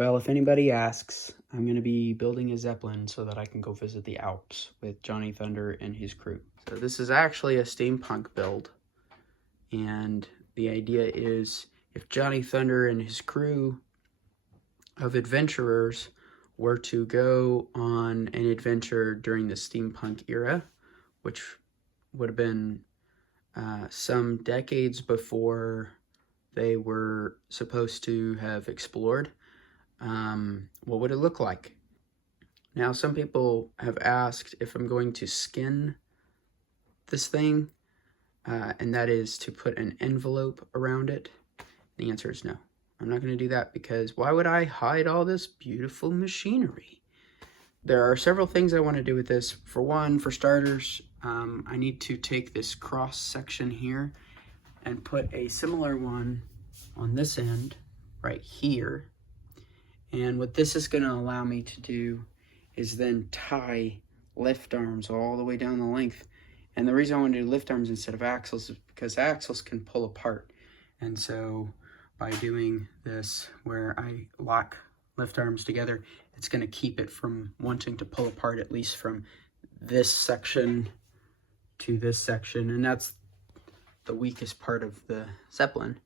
Well, if anybody asks, I'm going to be building a Zeppelin so that I can go visit the Alps with Johnny Thunder and his crew. So this is actually a steampunk build, and the idea is if Johnny Thunder and his crew of adventurers were to go on an adventure during the steampunk era, which would have been some decades before they were supposed to have explored, what would it look like? Now, some people have asked if I'm going to skin this thing, and that is to put an envelope around it. The answer is no. I'm not going to do that because why would I hide all this beautiful machinery? There are several things I want to do with this. For one, for starters, I need to take this cross section here and put a similar one on this end right here. And what this is going to allow me to do is then tie lift arms all the way down the length. And the reason I want to do lift arms instead of axles is because axles can pull apart. And so by doing this where I lock lift arms together, it's going to keep it from wanting to pull apart, at least from this section to this section. And that's the weakest part of the Zeppelin.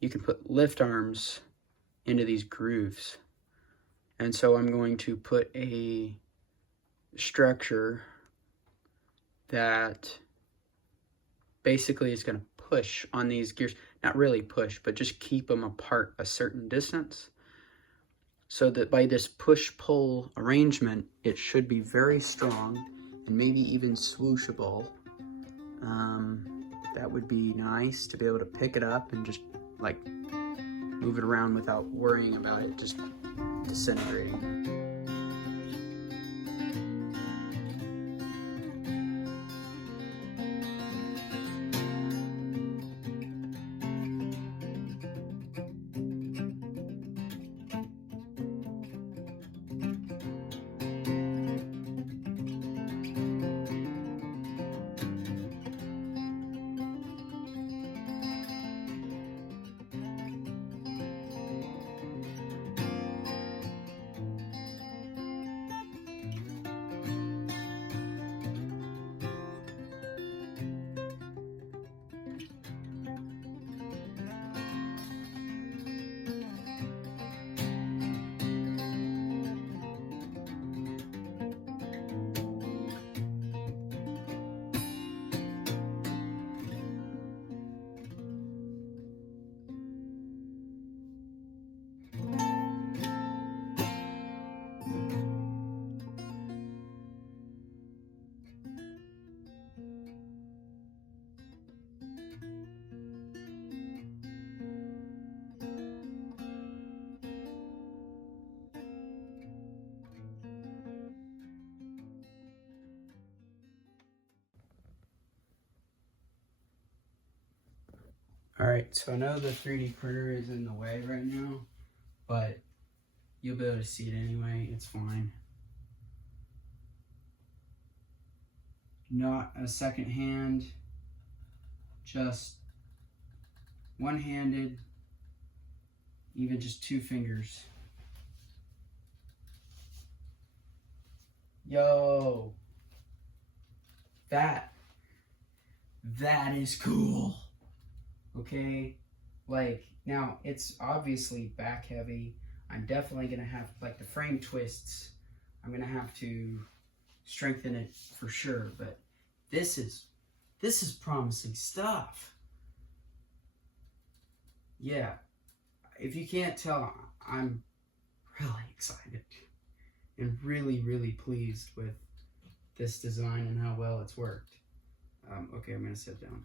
You can put lift arms into these grooves. And so I'm going to put a structure that basically is going to push on these gears. Not really push, but just keep them apart a certain distance. So that by this push-pull arrangement, it should be very strong and maybe even swooshable. That would be nice to be able to pick it up and just like move it around without worrying about it just disintegrating. All right, so I know the 3D printer is in the way right now, but you'll be able to see it anyway. It's fine. Not a second hand, just one-handed, even just 2 fingers. Yo, that is cool. Okay, like now it's obviously back heavy. I'm definitely gonna have, like the frame twists, I'm gonna have to strengthen it for sure, but this is promising stuff. Yeah, if you can't tell, I'm really excited and really pleased with this design and how well it's worked. Okay, I'm gonna sit down.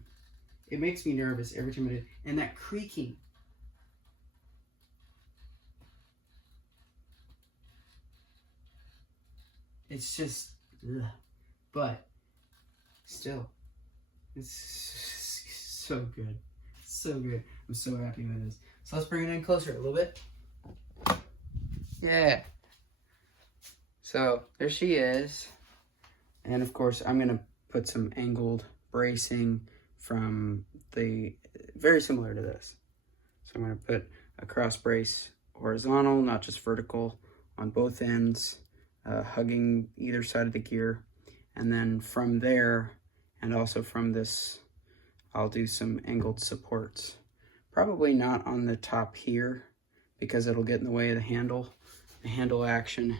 It makes me nervous every time I do it. And that creaking. It's just, ugh. But still, it's so good. So good. I'm so happy with this. So let's bring it in closer a little bit. Yeah. So there she is. And of course, I'm going to put some angled bracing from the, very similar to this. So I'm going to put a cross brace horizontal, not just vertical, on both ends, hugging either side of the gear. And then from there, and also from this, I'll do some angled supports. Probably not on the top here, because it'll get in the way of the handle action.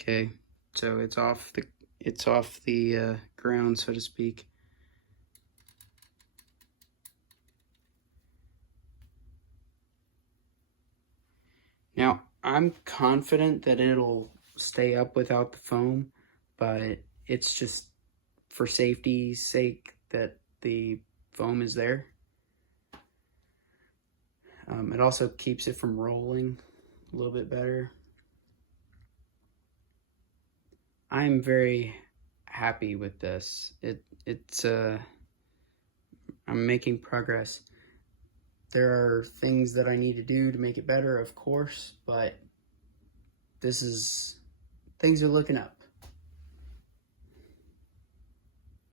Okay, so it's off the ground, so to speak. Now, I'm confident that it'll stay up without the foam, but it's just for safety's sake that the foam is there. It also keeps it from rolling a little bit better. I'm very happy with this. I'm making progress. There are things that I need to do to make it better, of course, but things are looking up.